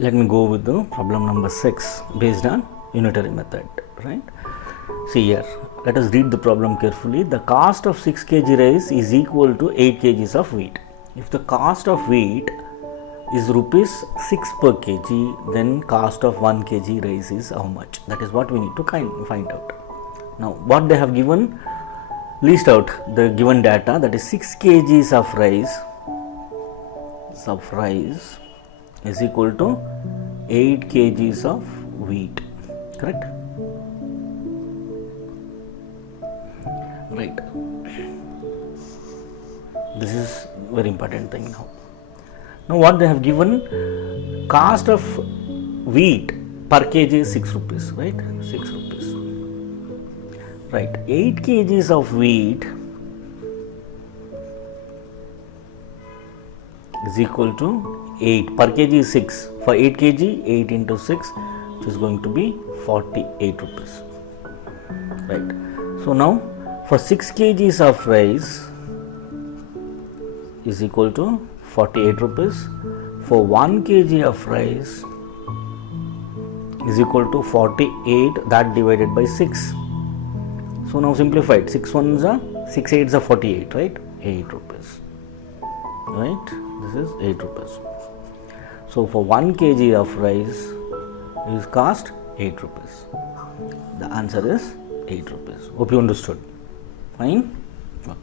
let me go with the problem number 6 based on unitary method, right? See here, let us read the problem carefully. The cost of 6 kg rice is equal to 8 kgs of wheat. If the cost of wheat is rupees 6 per kg, then cost of 1 kg rice is how much? That is what we need to find out. Now what they have given, list out the given data, that is 6 kgs of rice is equal to 8 kgs of wheat, correct? Right. This is very important thing now. Now what they have given, cost of wheat per kg is 6 rupees, right? 6 rupees. Right. 8 kgs of wheat is equal to 8 per kg is 6. For 8 kg, 8 into 6, which is going to be 48 rupees. Right. So now for 6 kgs of rice is equal to 48 rupees. For 1 kg of rice is equal to 48, that divided by 6. So now simplified, 6 ones are 6 8s are 48, right? 8 rupees, right? This is 8 rupees. So for 1 kg of rice is cost 8 rupees. The answer is 8 rupees. Hope you understood. Fine? Okay.